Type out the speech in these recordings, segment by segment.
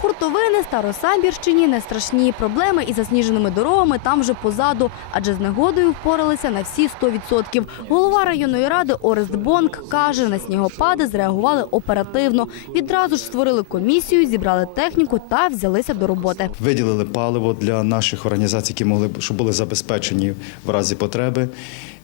Хуртовини Старосамбірщині не страшні. Проблеми із засніженими дорогами там вже позаду, адже з негодою впоралися на всі 100%. Голова районної ради Орест Бонк каже, на снігопади зреагували оперативно. Відразу ж створили комісію, зібрали техніку та взялися до роботи. Виділили паливо для наших організацій, які могли щоб були забезпечені в разі потреби.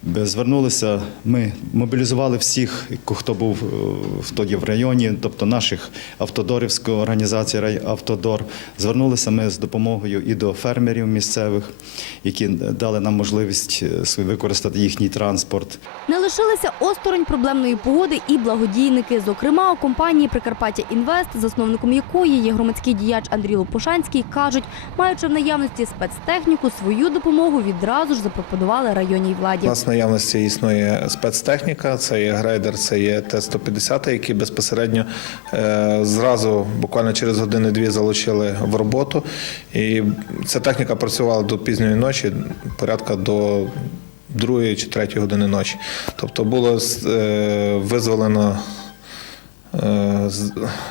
Б- Звернулися, ми мобілізували всіх, хто був е, в тоді в районі, тобто наших автодорівська організація «Райавтодор». Звернулися ми з допомогою і до фермерів місцевих, які дали нам можливість е, використати їхній транспорт. Не лишилися осторонь проблемної погоди і благодійники. Зокрема, у компанії Прикарпаття Інвест, засновником якої є громадський діяч Андрій Лопушанський, кажуть, маючи в наявності спецтехніку, свою допомогу відразу ж запропонували районній владі. Наявності існує спецтехніка, це є грейдер, це є Т-150, які безпосередньо е, зразу, буквально через години-дві залучили в роботу. І ця техніка працювала до пізньої ночі, порядка до другої чи третьої години ночі. Тобто було е, визволено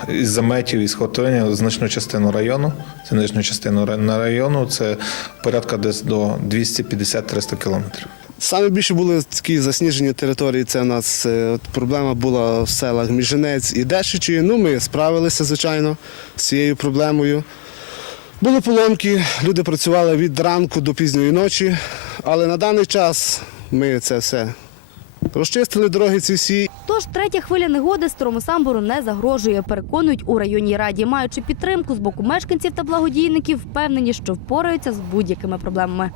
із заметів, із хватання значну частину району. Це нижню частину району, це порядка десь до 250-300 кілометрів. Саме більше були такі засніжені території. Це у нас е, от проблема була в селах Міжинець і Дешичі. Ну, ми справилися, звичайно, з цією проблемою. Були поломки, люди працювали від ранку до пізньої ночі, але на даний час ми це все розчистили дороги ці всі. Тож третя хвиля негоди старому самбору не загрожує. Переконують у районній раді, маючи підтримку з боку мешканців та благодійників, впевнені, що впораються з будь-якими проблемами.